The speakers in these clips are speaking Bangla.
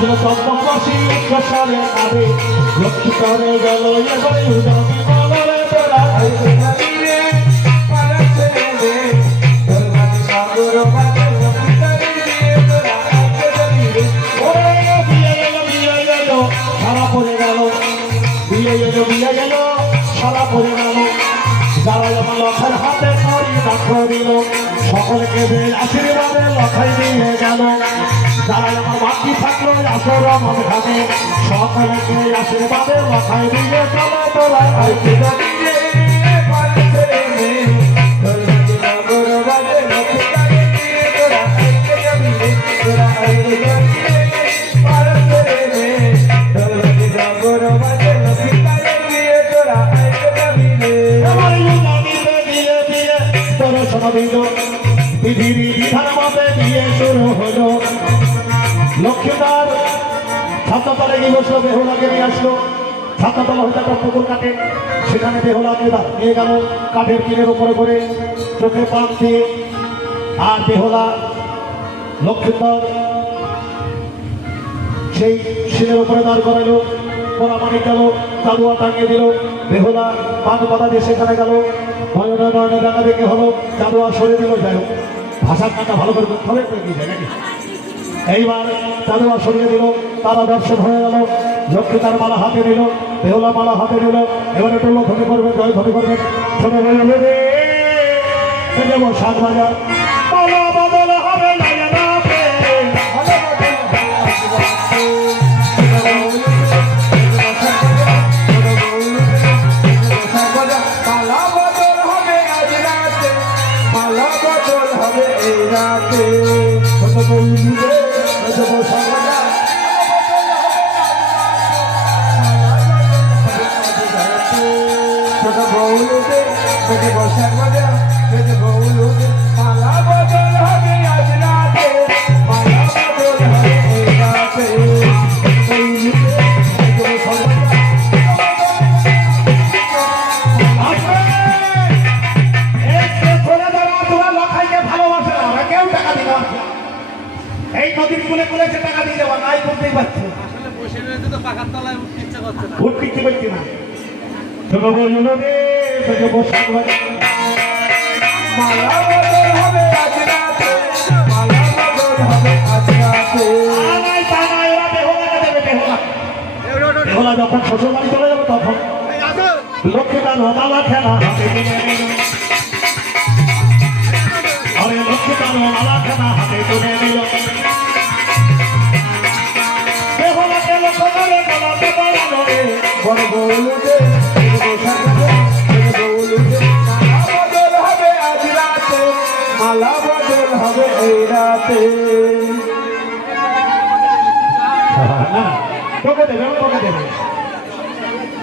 ছিল চম্পকবাসী উচ্চস্বরে কাঁদে লক্ষ্মী করে গেল এবারে উদামি বলরে তোরা সারা পড়ে গেল বিয়ে গেল সারা পড়ে গেল যারা যখন লক্ষের হাতে করি দাক্ষ দিল সকলকে আশীর্বাদে লখাই দিয়ে গেল যারা যখন বাকি থাকলো আসর মনে সকলকে আশীর্বাদে লখাই দিয়ে চলে তোরা পৃথিবী বিধান মতে বিয়ে শুরু হলো লক্ষ্মীদার ছাত্রতলে গিয়ে বসলো বেহুলাকে নিয়ে আসলো ছাত্রতলা হয়তো একটা পুকুর কাটে সেখানে বেহুলাকে নিয়ে গেল কাঠের টিনের উপরে করে চোখে পান দিয়ে আর বেহুলা লক্ষ্মীদার সেই শিলের উপরে দাঁড় করাইলো পোড়া মানি গেল চালুয়া টাঙিয়ে দিল বেহুলা পান পাতা দিয়ে সেখানে গেল নয়নে নয়নে দেখা দেখে হলো চালুয়া সরে দিল যাই হোক ভাষার কাটা ভালো করে খবর করে দিয়ে যায় নাকি এইবার চালুয়া সরিয়ে দিল তারা দর্শন হয়ে গেল লক্ষ্মী তার মালা হাতে নিল বেহুলা মালা হাতে নিল এবারে টুলো ধরে করবে জয় ধরে করবে ছোট দেবো 7 বাজার মালা বদল হবে এই নদীর কুলে কুলে সে টাকা দিয়ে দেওয়া নাই করতেই পারছে উঠতে ইচ্ছে করছে না ছোট বলল রে তোকে বসাক মালা বদল হবে আজ রাতে মালা বদল হবে আজ রাতে আনাই তানাই ওরা বেহুলাকে দেবে বেহুলা যখন শ্বশুর বাড়ি চলে যাবে তখন লক্ষ্মীদার মালা খেলা হাতে নিয়ে আরে লক্ষ্মীদার মালা খেলা হাতে তুলে নিল মালা বদল হবে এই রাতে তোকে দেবে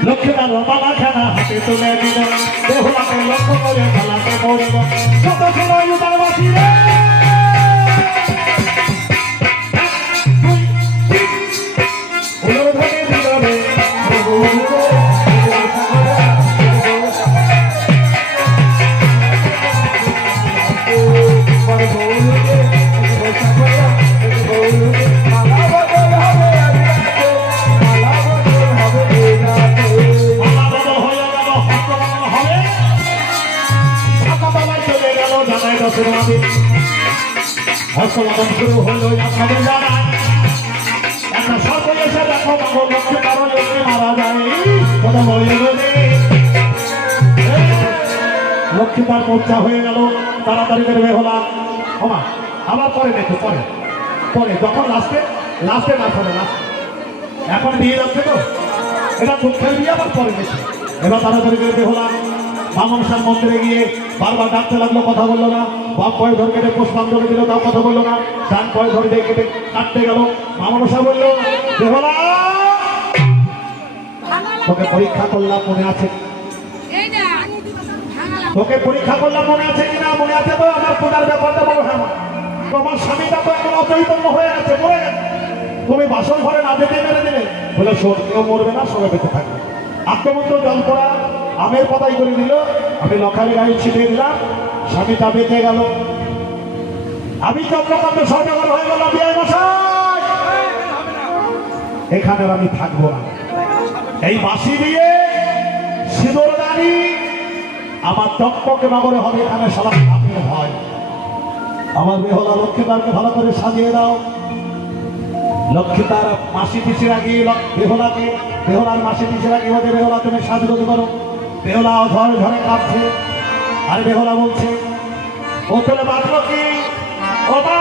লক্ষ্মীদার মালা খেলা হাতে তুলে দিল বেহুলাকে লক্ষ্য করে খেলাতে মরব কত ছিল উদারবাসী রে হস্তমতন শুরু হলো আপনাদের জানা একটা সর্ব এসে দেখো লক্ষ্মী কারণ লক্ষ্মী মারা যায় লক্ষ্মী তার মোর্চা হয়ে গেল তাড়াতাড়ি করে বেহুলা ক্ষমা আবার পরে দেখো পরে পরে যখন লাস্টে না পরে লাস্টে এখন বিয়ে যাচ্ছে তো এটা দুঃখের বিয়ে আবার পরে দেখে এবার তাড়াতাড়ি করে বেহুলা মামনসার মন্দিরে গিয়ে বারবার ডাকতে লাগলো কথা বললো না বাপ পয় ধর কেটে পুষ্পাঞ্জলি দিল তাও কথা বললো না ডান পয় ধরে দিয়ে কেটে কাটতে গেল মামনসা বললো বেহুলা তোকে পরীক্ষা করলাম মনে আছে তোকে পরীক্ষা করলাম মনে আছে কিনা মনে আছে তো আমার পূজার ব্যাপারটা বলো হ্যাঁ তোমার স্বামীটা তো এখন অচৈতন্য হয়ে আছে মরে গেছে তুমি বাসন ঘরে না যেতে মেরে দিলে বলে শোন কেউ মরবে না সবাই বেঁচে থাকবে আত্মমন্ত্র জল পড়া আমের পাতাই করে দিল আমি লখারি গাড়ি ছিটিয়ে দিলাম স্বামীটা বেঁচে গেল আমি চন্দ্রকান্ত সহযোগর হয়ে গেলাম বিয়ে মশাই এখানে আর আমি থাকবো না। এই বাঁশি দিয়ে সিঁদুর দানি আমার চকপকে নগরে হবে, এখানে সবাই আপনি হয়। আমার বেহলা লক্ষ্মীদারকে ভালো করে সাজিয়ে দাও। লক্ষ্মীদার মাসি পিছিয়ে রাখি বেহলাকে, বেহলার মাসি পিছিয়ে রাখি হচ্ছে বেহলা তুমি সাজগোজ করো। বেহলা ঝড় ঝড়ে কাঁপছে, আর বেহলা বলছে ও তোলে বাঁচলো কি ও মা,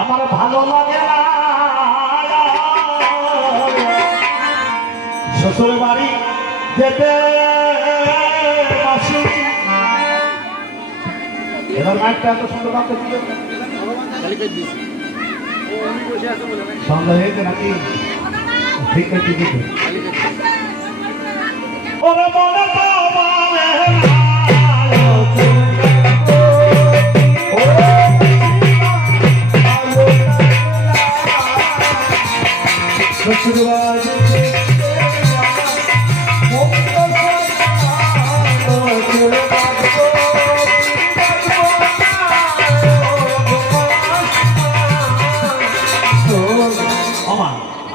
আমার ভালো লাগে না শ্বশুর বাড়ি যেতে। এবার মাইকটা এত সুন্দর ভাবতে দিল সন্ধ্যা হয়েছে নাকি? ঠিক আছে, ঠিক আছে। ওরে মনে তো বলে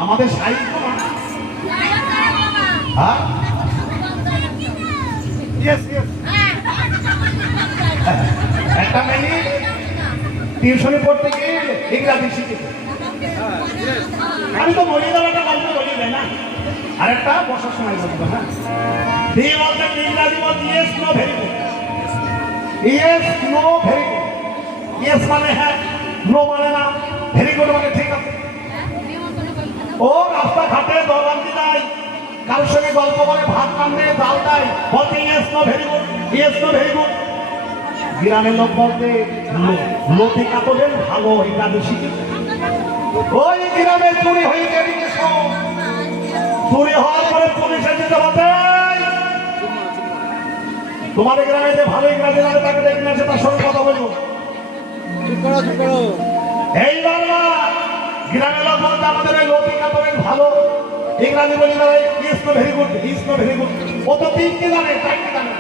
আমাদের সাহিত্য হ্যাঁ একটা মেয়ে টিউশনে পড়তে গিয়ে ইংরাজি শিখেছে। আমি তো বলি একটা গল্প বলি না, আরেকটা বসার সময় বলবো। হ্যাঁ তিনি বলতেন ইংরাজি বলতে yes no very good, yes no very good. Yes মানে হ্যাঁ, নো মানে না, ভেরি গুড মানে ঠিক আছে। ও রাস্তাঘাটে দোকানটি দেয়, কারোর সঙ্গে গল্প করে ভাত কান্দে ডাল দেয়, বলতে yes no very good, yes no very good. গ্রামের লোক বলতে লোকে কাপড়ের ভালো ইংরাজি শিখেছে। ওই গ্রামে চুরি হয়ে গেছে, চুরি হওয়ার পরে পুলিশে যেতে বলতে তোমাদের গ্রামে যে ভালো ইংরাজি জানে তাকে দেখে নিয়ে তার সঙ্গে কথা বলবো। এইবার গ্রামের লোক বলতে আমাদের ওই লোকে কাপড়ের ভালো ইংরাজি বলি না, is no very good, is no very good. ও তো তিনটি জানে, চারটি জানে।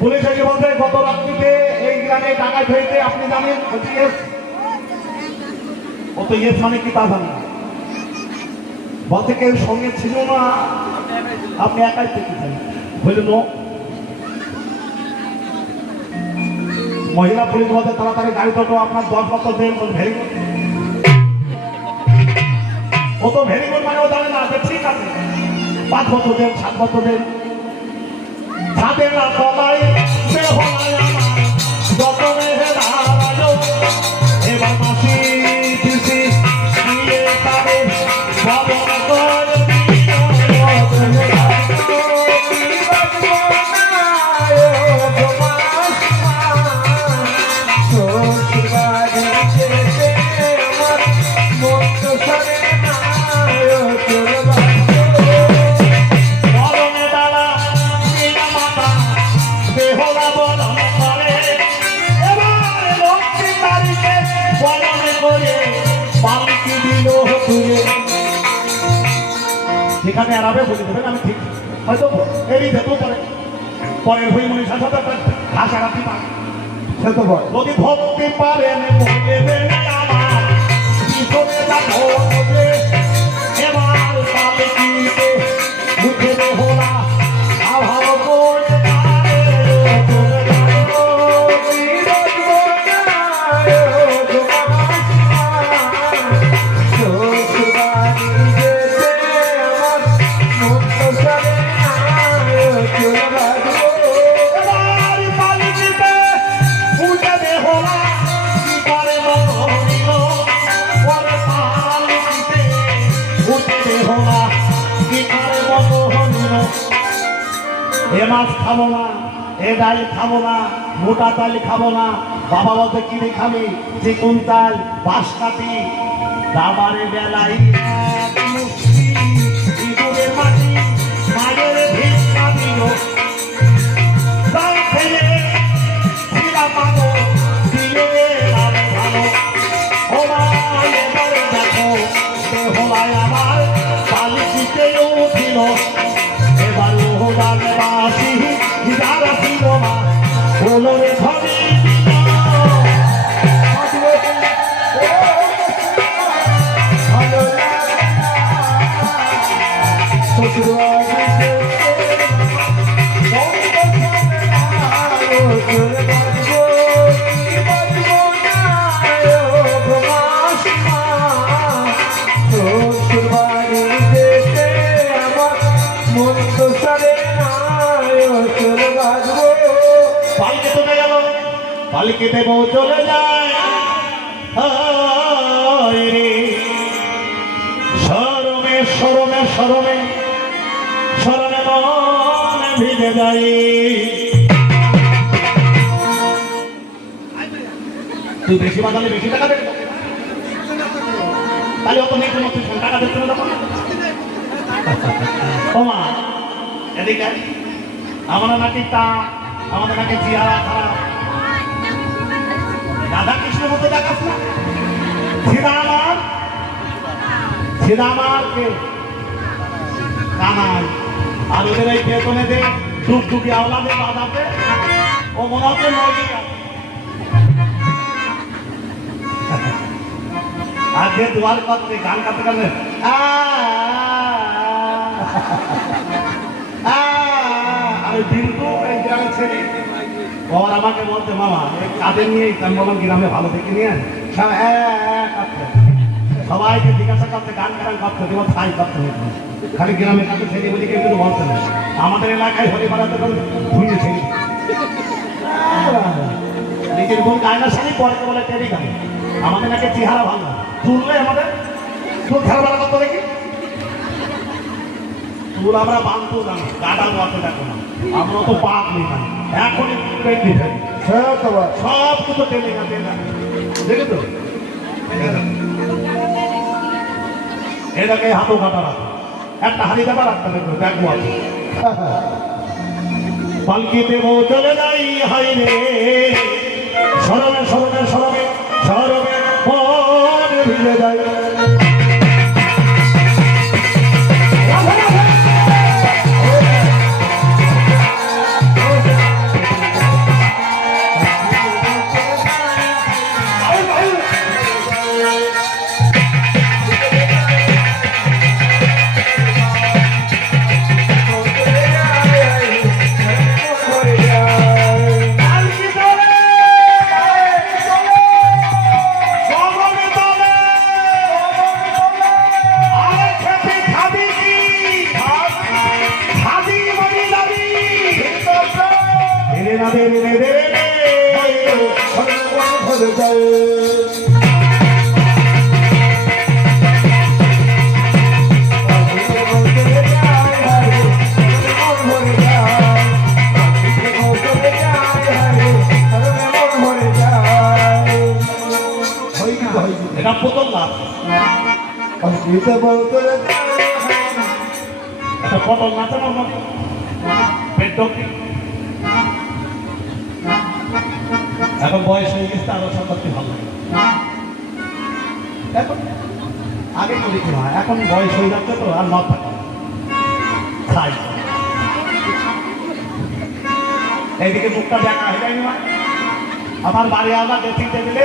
পুলিশ এসে বলতে গত রাত্রিতে এই গ্রামে ডাকাত হয়েছে, আপনি জানেন? ও তো ইয়েস মানে কি তা জানে না। বলতে কেউ সঙ্গে ছিল না, আপনি একাই দেখেছেন। বললেন নো। মহিলা পুলিশ বলতে তাড়াতাড়ি গাড়ি তো আপনার 10 বছর দেন, ভেরি গুড। ও তো ভেরি গুড মানে ও জানে না, ঠিক আছে 5 বছর দেন, 7 বছর দেন। ছাদে না তলায় বেহলায় আমার যত মেহেরা রাজো, এবার মাসি পিসি নিয়ে তারে বাবন করে যেখানে আরামে বলে দেবেন, আমি ঠিক হয়তো এরই ভেতর পরে পরের হই মনে সাথে ঘাস আরাতি পান সে তো বল যদি ভক্তি পারেন আমার পিছনে যাবো এবার পালকিতে মুখে বেহলা আভাব করতে এ মাছ খাবো না, এ ডাল খাবো না, মোটা চাল খাবো না। বাবা বলতে কিনে খাবি যে কোন চাল বাঁশকাঠি দাবারের বেলায় ইঁদুরের মাটি মায়ের ভিক্ষা দিল খেয়ে ছিলা পাবো দিয়ে ভালো। ও মা এবারে দেখো বেহলায় আমার পালকিতে উঠিল, এবার বাসি পালকিতে বউ চলে যায় হায় রে শরমে শরমে শরমে শরমে মন ভিজে যায় তুই বেশি বাজালে বেশি টাকা দেবে তাহলে অত নেই কোনো টাকা দিচ্ছে না তখন ওমা এদিকে আমরা নাকি তা আমাদের নাকি চেহারা খারাপ রাধা কৃষ্ণের মতো দেখাস না ছিদা আমার কে কানাই আর ওদের এই পেছনে যে টুকটুকি আওলাদে বাজাতে ও মনে হচ্ছে নদী আর যে দুয়ার করতে গান গাতে গেলে আমি বিন্দু এই গ্রামের ছেলে ওর আমাকে বলতে মামা এই কাজে নিয়ে আমি বললাম গ্রামে ভালো দেখে নিয়ে সবাইকে জিজ্ঞাসা করতে গান গান করতে দেবো ছাই করতে হতো খালি গ্রামের কাছে ছেলে বলে কেউ কিন্তু বলতে না আমাদের এলাকায় হরি বেড়াতে ধুয়ে ছেলে নিজের বোন গায়না শাড়ি পরে বলে টেরি গান আমাদের নাকি চেহারা ভালো তুললে আমাদের তুল খেলাবেলা করতে দেখি তুল আমরা বান্ধব জানি গাডা বলতে দেখো না আমরা তো পাক নেই এখনই সব কিছু টেনে গাতে দেখে তো এটাকে হাতও কাটা রাখো একটা হাড়ি দেবার একটা দেখো দেখবো পালকিতে বউ চলে যাই হাই রে সরমে সরমে সরমে সরমে মন ভিজে যায় এটা প্রথম লাভ একটা পটল নাচানোর মতো এখন বয়স হয়ে গেছে আরো সম্পত্তি ভালো লাগে এখন আগে করি কি হয় এখন বয়স হয়ে যাচ্ছে তো আর নথ থাকে খাই এইদিকে মুখটা দেখা হয়ে যায়নি আমার বাড়ি আলাদা দেখতে দিলে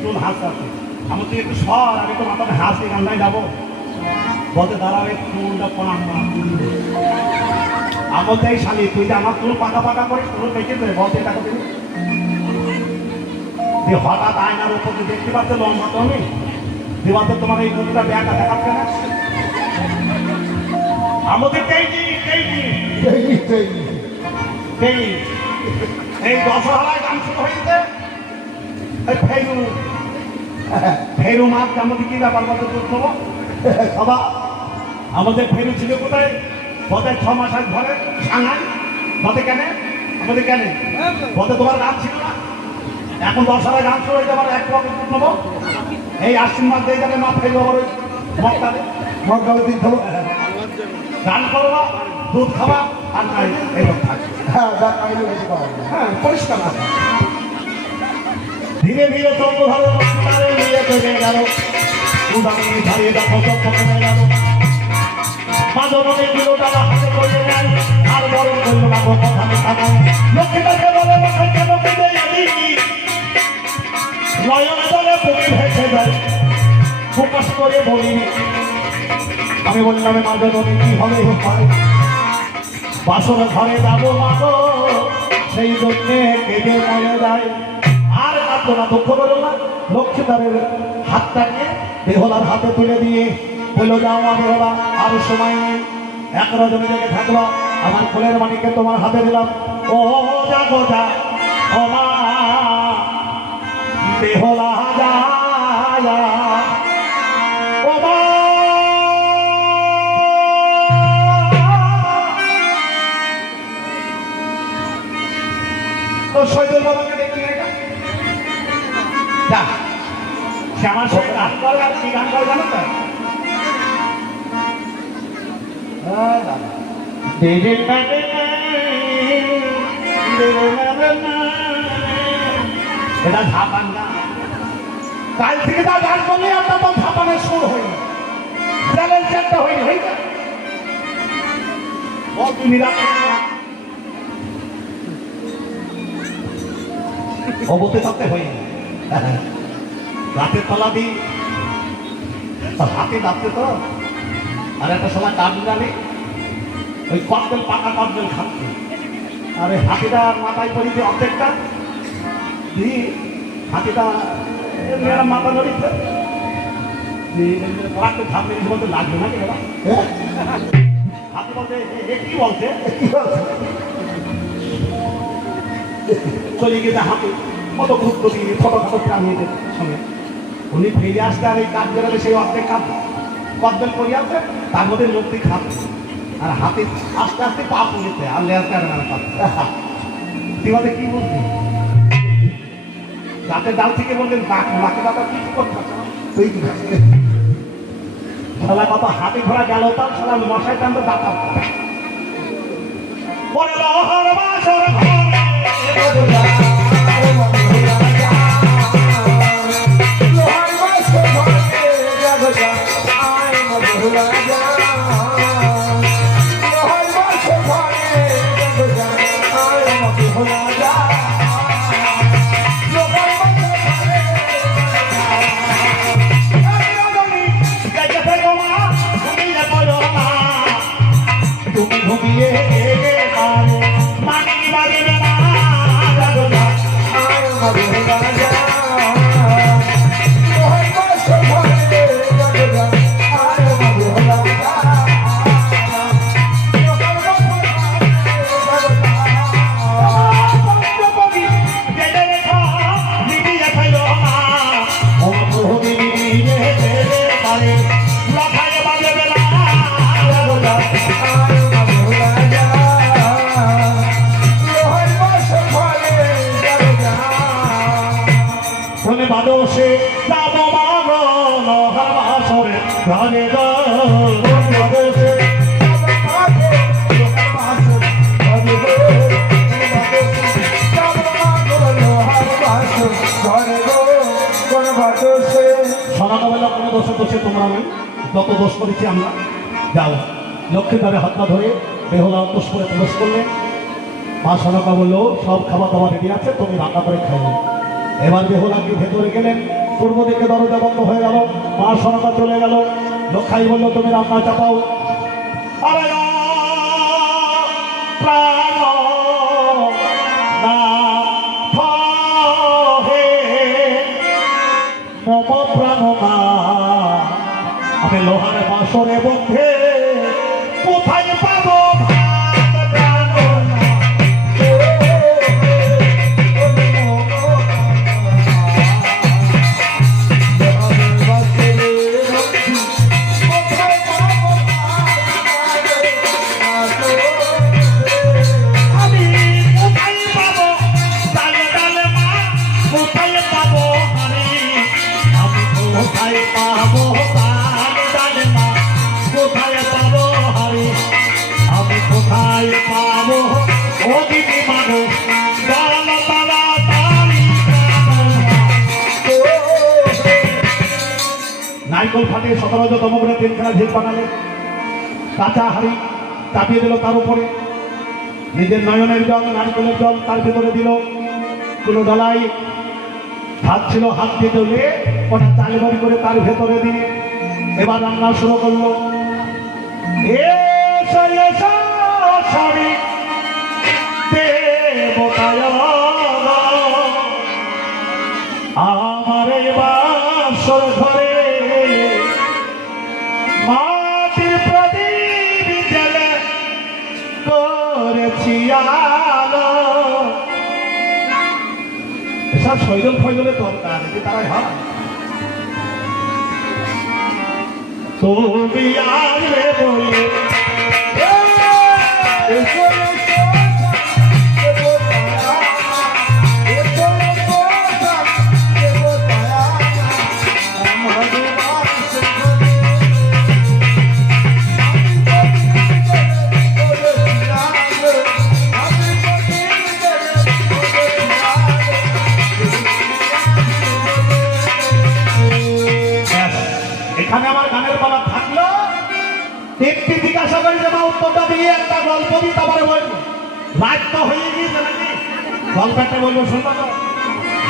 চুল হাসতে আমার তুই একটু সর আমি তো মাথাতে হাসি গান্ধায় যাবো বলতে দাঁড়াবে চুলটা প্রণাম আমার তো এই শালি তুই যে আমার চুল পাকা পাকা করে চুল দেখে দেবে বলতে এটা করতে হঠাৎ আয়নার উপর দেখতে পাচ্ছে লম্বা তো আমি দেওয়াতে তোমার এই মুখটা ব্যাগ দেখাচ্ছে না আমাদের এই দশহরায় গান শুরু হয়েছে ফেরু মাছ আমাদের কি ব্যাপার বলতে করবো সবা আমাদের ফেরু ছিল কোথায় বোধহয় 6 মাস আগে ঘরে সাঙাই বলতে কেন আমাদের কেন বলতে তোমার গান ছিল না এখন দশহরায় গান শুরু হয়ে যাবার এক নেবো এই আশ্বিন মাস দিয়ে যাবে মা ফেরু আবার ওই মক্কালে দিন খাবো গান করবা দুধ খাওয়া আর নাই এরকম থাকে হ্যাঁ পরিষ্কার আছে ধীরে ধীরে চন্দ্রভাবে নিয়ে চলে গেল উদাহরণ ছাড়িয়ে দেখো সব কমে গেল মাঝে কিলোটা হাতে করে নেয় আর বড় করলো না কথা মেশানো লক্ষ্মীটাকে বলে মাথায় কেন পেতে জানি নয়নে বলে তুমি ভেসে যায় ফোকাস করে বলি আমি বললাম মাঝে নদী কি হবে বাসর ঘরে যাবো মাগো সেই জন্যে কেঁদে মরে যায় আর আপনারা দুঃখ করো না লক্ষ্মীদারের হাতটা নিয়ে বেহলার হাতে তুলে দিয়ে বললো যাও বেহলা আরো সময় নেই এক রজনী জেগে থাকলো আমার ফুলের মানিকে তোমার হাতে দিলাম ও যা গো যা ও মা বেহলা যায় ও মা তো শহীদুল বাবাকে দেখি না যা সে আমার সঙ্গে গান করে আর কি গান করে জানো তো এটা ঝাপান না কাল থেকে যা গান করলে আমরা তো ঝাপানের সুর হইনি চ্যালেঞ্জ একটা হইনি হই না তুমি অবতে থাকতে হইনি রাতের তলা দিই হাতে ডাকতে তো আর একটা সময় কাঠ জানি ওই ককটেল পাকা ককটেল খাচ্ছে আরে হাতিটা মাথায় পড়ি যে অর্ধেকটা দিই হাতিটা মেয়েরা মাথা নড়িচ্ছে থামলে বলতে লাগবে না কেন হাতি বলতে কি বলছে চলে গেছে হাতে কত গুরুত্ব দিয়ে ছোটখাটো প্রাণীর সঙ্গে উনি ফিরে আসতে আর এই কাজ বেরোলে সেই অর্ধেক কাজ কদবেল করিয়া আছে তার মধ্যে লোকটি খাচ্ছে আর হাতে আস্তে আস্তে পা পড়েছে আর লেয়ার তুই বলতে কি বলবি গাছের ডাল থেকে বললেন বাকি দাদা কি করতে তুই কি খেলা কত হাতে ঘোরা গেল তার সারা মশাই টানতে দাঁতা পরে লহর বাসর তুমি ঘুমিয়ে মানি বাজে বাদসে যাব মাগন হাসরে ঘরে বাদসে সনাতবেলা কোনো দোষে তোমরা আমি যত দোষ করেছি আমরা যাও লক্ষ্মীর দ্বারে হাতটা ধরে বেহলা অন্তস করে প্রবেশ করলে মা সনাকা বললো সব খাবার দাবার রেডি আছে তুমি রান্না করে খাইলে এবার বেহুলাকে ভেতরে গেলেন পূর্ব দিকে দরজা বন্ধ হয়ে গেল মা সনাকা চলে গেল লক্ষাই বললো তুমি রান্না চাপাও আরে প্রাণ মম প্রাণ আমি লোহার বাসরে বন্ধে কোথায় পাবো নাইকল ফাটে 17 তমগ্রা তেল খেলা ঝিল বানালে কাঁচা হাড়ি চাপিয়ে দিল তার উপরে নিজের নয়নের জল নারকেলের জল তার ভেতরে দিল কোনো ডালাই হাত ছিল হাত দিয়ে তুলে ওটা চালিবাড়ি করে তার ভেতরে দিয়ে এবার রান্না শুরু করলো আমার বাসর ঘরে মাটির প্রদীপ জেলে করেছি আলো শৈদল ফৈদলের দরকার এটি তারাই হয়। তুমি আসবে বলে এখানে আমার গানের পালা থাকলো। একটি জিজ্ঞাসা করি যে মা উত্তরটা দিয়ে একটা গল্প দিই, তারপরে বলবো। রাত তো হয়ে গিয়েছে নাকি, গল্পটা বলবো, শুনবো তো,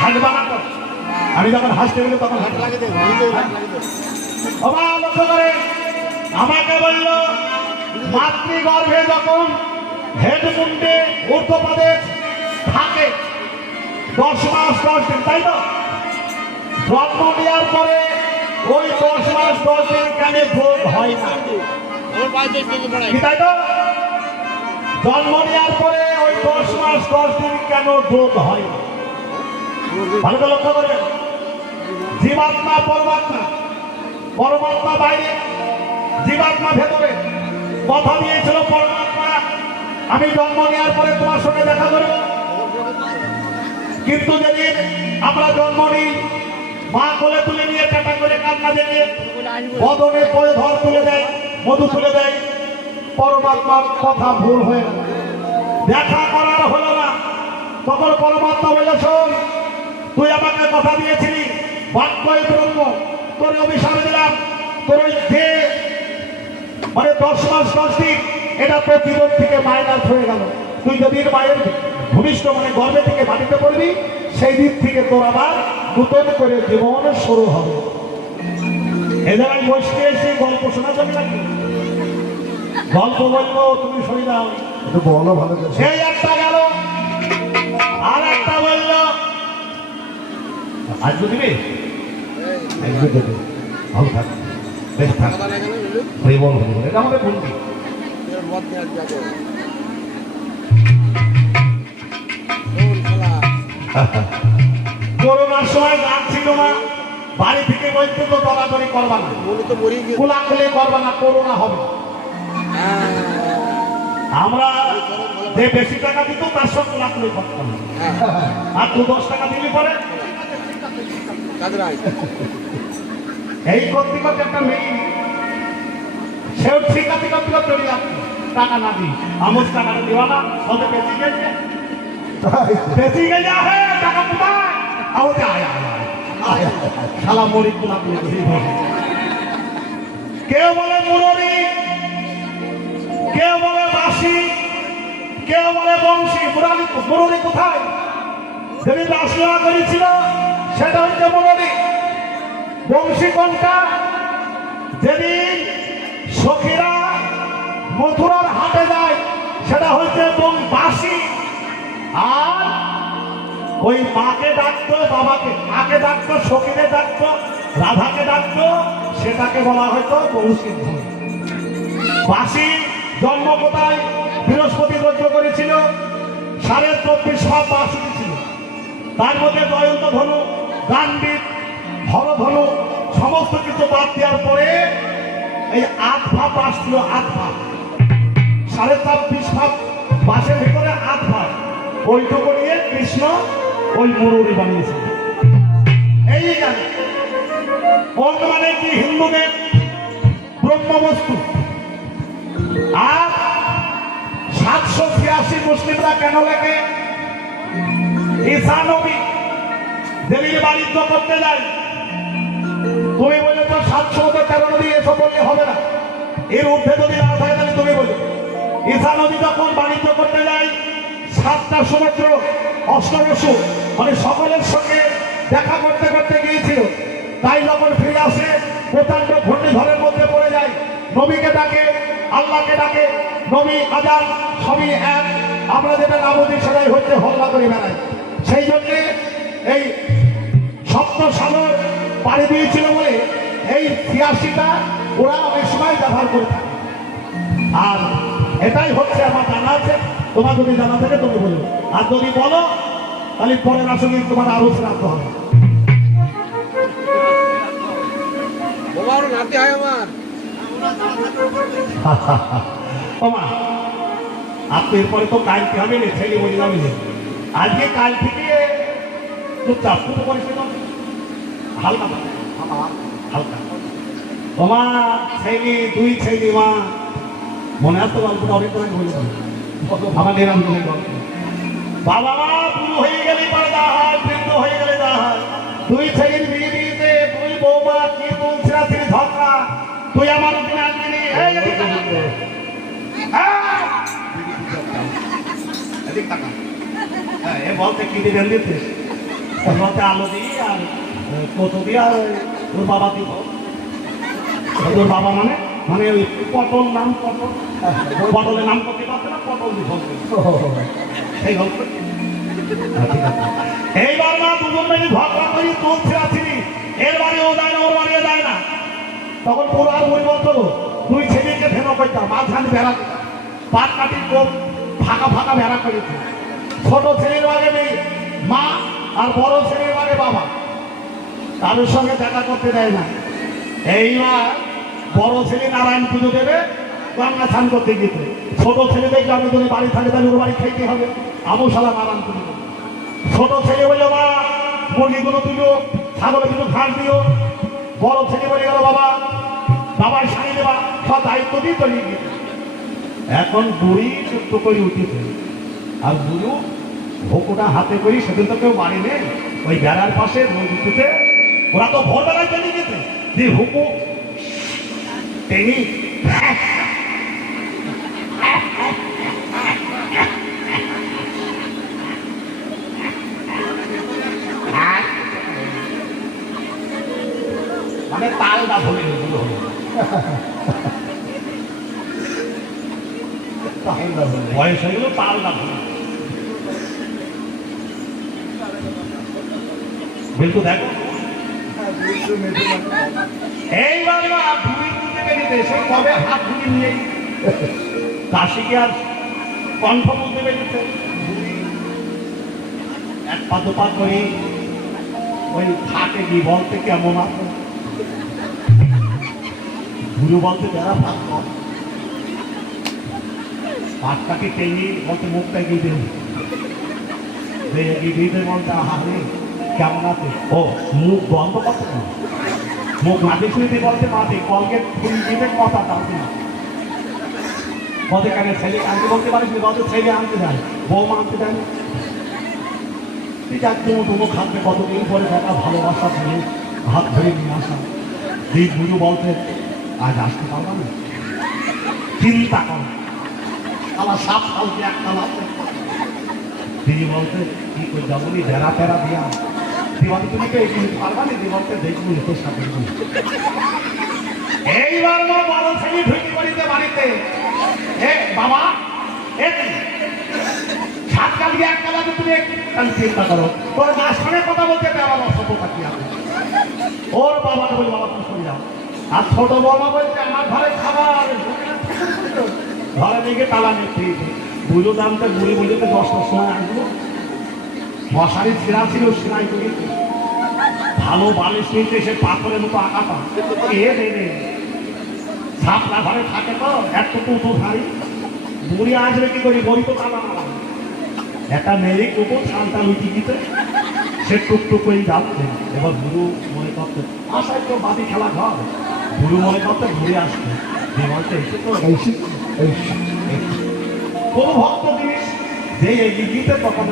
হাসবা না তো। আমি যখন হাসতে গেলে তখন হাত লাগে দেয়। ও মা লক্ষ্য করে আমাকে বলল, মাতৃগর্ভে যখন হেড মুন্ডে ঊর্ধ্বপদে থাকে 10 মাস 10 দিন, তাই তো? জন্ম নেওয়ার পরে ওই 10 মাস 10 দিন কেন ভোগ হয় না? তাই তো? জন্ম নেওয়ার পরে ওই 10 মাস 10 দিন কেন ভোগ হয় না? ভালো করে লক্ষ্য করবেন। জীবাত্মা পরমাত্মা, পরমাত্মা বাইরে, জীবাত্মা ভেতরে। কথা দিয়েছিল পরমাত্মা, আমি জন্ম নেওয়ার পরে তোমার সঙ্গে দেখা করব। কিন্তু যেদিন আমরা জন্ম নিই, মা কোলে তুলে নিয়ে কাটা করে কান্না দিয়ে বদনে পরে ধর তুলে দেয়, মধু তুলে দেয়। পরমাত্মার কথা ভুল হয়ে গেল, দেখা করার হলো না। তখন পরমাত্মা বলে, শোন, তুই আমাকে কথা দিয়েছিলি বাক্যই ব্রহ্ম, তোর অভিশাপ দিলাম। তোর ওই যে মানে 10 মাস 10 দিন এটা তোর জীবন থেকে মাইনাস হয়ে গেল। তুই যদি মায়ের ভূমিষ্ঠ মানে গর্ভে থেকে মাটিতে পড়বি, সেই দিক থেকে তোর আবার নূতন করে জীবন শুরু হবে। এই জায়গায় বসতে এসে গল্প শোনা যাবে নাকি? গল্প বলবো, তুমি শুনে দাও, বলো ভালো করে। সেই একটা গেল, আর একটা বলল, আজ দিবি ভালো থাক, বেশ থাক, বল এটা আমাদের বন্ধু। করোনার সময় গান ছিল না, বাড়ি থেকে বলতে তো দরাদরি করবা না, কোলাকুলি করবা না, করোনা হবে। আমরা যে বেশি টাকা দিত তার সব কোলাকুলি করতাম, আর 10 টাকা দিলি পরে এই করতে করতে একটা মেয়ে, সেও ঠিক আছে করতে করতে টাকা না দিই, আমার টাকাটা দেওয়া না, হতে বেশি গেছে, বেশি গেলে আহে টাকা কোথায় শালা মরি কোলাকুলি। কেউ বলে মুররি, কেউ বলে বাঁশি, কেউ বলে বংশী। মুররি কোথায়? যেদিন রাসলীলা করেছিল সেটা হচ্ছে মুররি। বংশী কোনটা? যেদিন সখীরা মথুরার হাটে যায় সেটা হচ্ছে বাঁশি। আর ওই মাকে ডাকতো, বাবাকে, মাকে ডাকতো, সখীরে ডাকতো, রাধাকে ডাকতো, সেটাকে বলা হয়তো বংশী। বাঁশি জন্ম কোথায়? বৃহস্পতি যজ্ঞ করেছিল, 24.5 সব বাঁশি ছিল। তার মধ্যে জয়ন্ত ধনু, গান্ডিব, হরধনু সমস্ত কিছু বাদ দেওয়ার পরে এই 8 ভাগ বাঁশ ছিল, 8 ভাগ, 24.5 ভাগ বাঁশের ভিতরে 8 ভাগ। ওইটুকু নিয়ে কৃষ্ণ ওই মুরুরি বানিয়েছিল। এই গান অঙ্গ মানে কি? হিন্দুদের ব্রহ্মবস্তু। আর 786 মুসলিমরা কেন লেখে? ঈসা নবী যেদিন বাণিজ্য করতে যায়, তুমি বলে তো 713 নদী, এসব বললে হবে না, এর ঊর্ধ্বে যদি না থাকে তাহলে তুমি বলো। ঈসা নদী যখন বাণিজ্য করতে যায়, 7টা সমুদ্র অষ্টবসু মানে সকলের সঙ্গে দেখা করতে করতে গিয়েছিল। তাই যখন ফিরে আসে প্রচন্ড ঘূর্ণিঝড়ের মধ্যে পড়ে যায়, নবীকে ডাকে, আল্লাহকে ডাকে, নবী আজান সবই এক। আমরা যেটা না বুঝি সেটাই হচ্ছে হল্লা করে বেড়াই। সেই জন্যে এই সপ্ত সাগর পাড়ি দিয়েছিল বলে এই 86টা ওরা অনেক সময় ব্যবহার করে থাকে। আর এটাই হচ্ছে আমার জানা আছে, তোমার যদি জানা থাকে তুমি বলবে। আর যদি বলো তাহলে পরের আসলে তোমার আরো শ্রাদ্ধ হবে। নাতি হয় আমার ওমা আপনি এরপরে তো কালকে হবে না, ছেলে বলে যাবে না। আজকে কাল থেকে চুপচাপ শুরু করেছে হালকা হালকা। ওমা ছেলে দুই ছেলে মা মনে আসতো গল্পটা অনেক করে বলে আমাদের আন্দোলনের গল্প। বাবা মা পুরো হয়ে গেলে পরে দা হয়, বৃদ্ধ হয়ে গেলে দা হয়। দুই ছেলের বিয়ে দিয়েছে, দুই বৌমা কি বলছে না তিনি ঝগড়া, তুই আমার দিনে আসবি নি। এ বলতে কি দিবেন দিতে বলতে আলো দিই আর কত দিয়ে আর ওর বাবা দিব। ওর বাবা মানে মানে ওই পটল নাম পটল, পটলের নাম করতে পারছে না, পটল দিব সেই গল্প। এইবার না দুজন মিলে ঝগড়া করি তুলছে আছিনি, এর বাড়িও যায় না ওর বাড়িও যায় না। তখন পুরো আর পরিবর্তন দুই ছেলেকে ভেঙে করতাম, মাঝখানে বেড়া পাট কাটির কোপ ফাঁকা ফাঁকা বেড়া করেছে। ছোট ছেলের আগে নেই মা আর বড় ছেলের আগে বাবা, কারোর সঙ্গে দেখা করতে দেয় না। এইবার বড় ছেলে নারায়ণ পুজো দেবে, গঙ্গা স্নান করতে গিয়েছে। ছোট ছেলে দেখলে আমি যদি বাড়ি থাকে তাহলে ওর বাড়ি খাইতে হবে, আমশালা নারায়ণ পুজো দেবে। ছোট ছেলে বললো মা মুরগিগুলো তুলো, ছাগলের কিছু ঘাস দিও। বড় ছেলে বলে গেল বাবা বাবার শাড়ি দেবা, সব দায়িত্ব দিয়ে তৈরি গিয়েছে। এখন বুড়ি চুক্ত করে উঠেছে আর বুড়ো ভোকুটা হাতে করি, সেদিন তো কেউ বাড়ি নেই, ওই বেড়ার পাশে রোদ উঠেছে। ওরা তো ভোরবেলায় চলে গেছে, যে হুকু টেনি মানে তালটা ভুলে বয়স হয়ে গেল, তালটা ভুলে বিলকু দেখো। এইবার ভুড়ি তুলতে বেরিয়েছে, সে কবে হাত ধুয়ে নিয়ে কাশিকে আর কণ্ঠ বলতে বেরিয়েছে। এক পা দুপা করে ওই ফাঁকে গিয়ে বলতে কেমন আছে, ভুরু বলতে যারা ফাঁক পাটটাকে টেনে বলতে মুখটা এগিয়ে দেন, এগিয়ে দিয়ে বলতে আহারে কেমন আছে। ও মুখ বন্ধ করতে না, মুখ মাটি শুনতে বলতে মাটি কলকে ফুল দিতে কথা টানতে না। বলতে কেন ছেলে আনতে বলতে পারিস নি, বলতে ছেলে আনতে যায়, বৌমা আনতে যায় না। ঠিক আছে তুমি খাদ্যে কতদিন পরে দেখা ভালোবাসা দিয়ে হাত ধরে নিয়ে আসা। এই বুড়ো বলতে আজ আসতে পারবো না, চিন্তা কর আমার সাপ ফালতে একটা লাগবে। তিনি বলতে কি করে যাবো নি বেড়া টেরা দিয়া দিবালি, তুমি তো এগিয়ে পারবা না, দিবালতে দেখবো তোর সাথে। এইবার মা বড় ছেলে ঢুকি করিতে বাড়িতে, এ বাবা এ সাত কাল দিয়ে এক কালাতে তুমি চিন্তা করো, তোর মাঝখানে কথা বলতে দেওয়া সভ্যতা কি আছে। ওর বাবাকে বলি বাবা তুমি শুনে যাও। আর ছোট বাবা বলছে আমার ঘরে খাবার, ঘরে দিকে তালা নিতে বুঝো দামটা বুড়ি বুঝতে 10টার সময় আসবো। মশারি ছিঁড়া ছিল, সেলাই করে ভালো বালিশ নিতে সে পাথরের মতো আঁকাটা এ দেবে। ছাপলা ঘরে থাকে তো একটু উঠো ভারী, বুড়ি আসবে কি করি, বই তো তালা মারা একটা মেয়ে কুকুর ছালটা লুচি দিতে, সে টুকটুক করে যাচ্ছে। এবার বুড়ো মনে করতে আসাই তো বাদি খেলা ঘর, বুড়ো মনে করতে ঘুরে আসছে। কোন ভক্ত জিনিস যে এগিয়ে দিতে তখন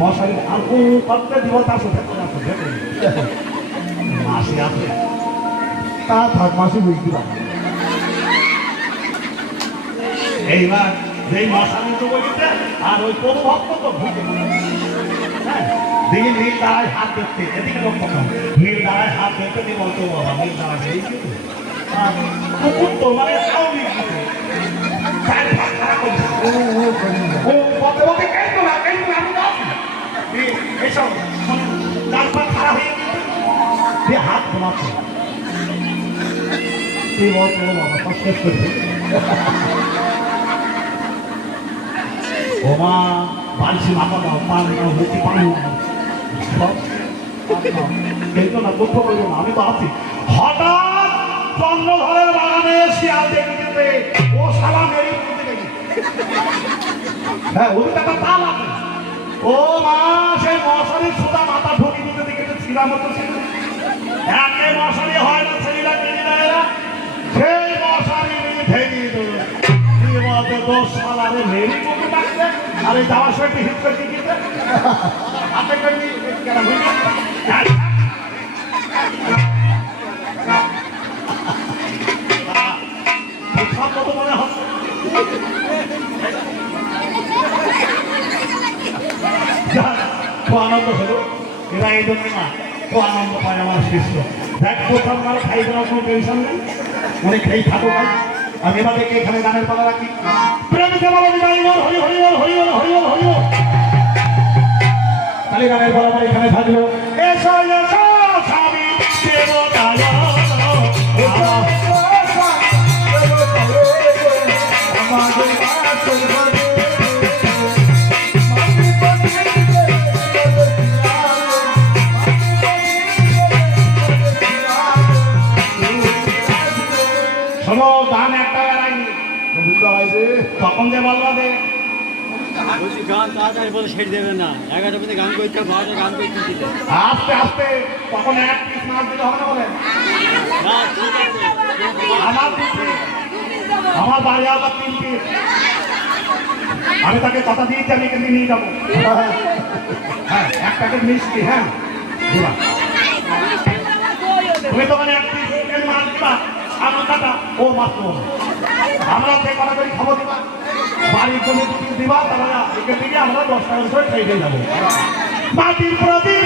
মশারি আর ও করতে দিব তার সাথে মাসি আছে তা থাক, মাসি বুঝতে পারে। এইবার যেই মশারি তো বলিতে আর ওই কোন ভক্ত তো ঢুকে দেখি নীল দাঁড়ায় হাত দেখতে, এদিকে লক্ষ্য কম, নীল দাঁড়ায় হাত দেখতে দিয়ে বলতো বাবা নীল দাঁড়ায় কুকুর তো মানে এইসব চার পা খারাপ হয়ে গিয়ে হাত ঘুমাচ্ছে। তুই বলতো বাবা সব শেষ করে ও মা বাড়ছি মাথা দাও, পান দাও, মুখে পানি দাও। এই তো না দুঃখ করবো না, আমি তো আছি। হঠাৎ চন্দ্রধরের বাগানে শিয়াল দেখতে ও শালা মেরি বলতে গেছি। হ্যাঁ ওদের একটা তাল আছে। ও মা সেই মশারির সুদা মাথা ঢুকি দিতে দেখেছে ছিঁড়া মতো ছিল। একে মশারি হয় না ছেলেরা মেরে দেয় না, সেই মশারি মেরে ভেঙে দেবে। কি বলতে দোষ শালারে মেরি বলতে ডাকছে, আর এই যাওয়ার সময় হিট করে দিতে হাতে করে কেন মতো মনে হচ্ছে। খুব আনন্দ হলো, এরা এই জন্য না খুব আনন্দ পায় আমার শিষ্য। দেখ কোথাও আমার খাই দেওয়ার কোনো টেনশন নেই, অনেক খেয়েই থাকো ভাই। আমি এবার দেখে এখানে গানের পালা রাখি। প্রেমিকা বলো হরি হরি হরি হরি হরি হরি তাহলে গানের পালা এখানে থাকলো। এসো এসো স্বামী দেবতায় শোনো, গান একটা বেড়াইনি তখন যে বললো যে গান তাড়াতাড়ি বলে ছেড়ে দেবে না, 11টার মধ্যে গান করতে 12টা গান করতে দিতে আস্তে আস্তে তখন এক পিস মাছ দিতে হবে না বলেন। না ঠিক আছে আমার বাড়ি আবার 3 পিস, আমি তাকে কথা দিয়েছি আমি এখান থেকে নিয়ে যাবো। হ্যাঁ এক প্যাকেট মিষ্টি। হ্যাঁ দিবা, তুমি তখন এক পিস মাছ দিবা, আমার কাটা ও মাছ দেবো না। আমরা যে কটা করে খাবো দিবা, বাড়ির জন্য 2 পিস দিবা, তাহলে এখান থেকে আমরা 10 টাকা করে খেয়ে যাবো। মাটির প্রতি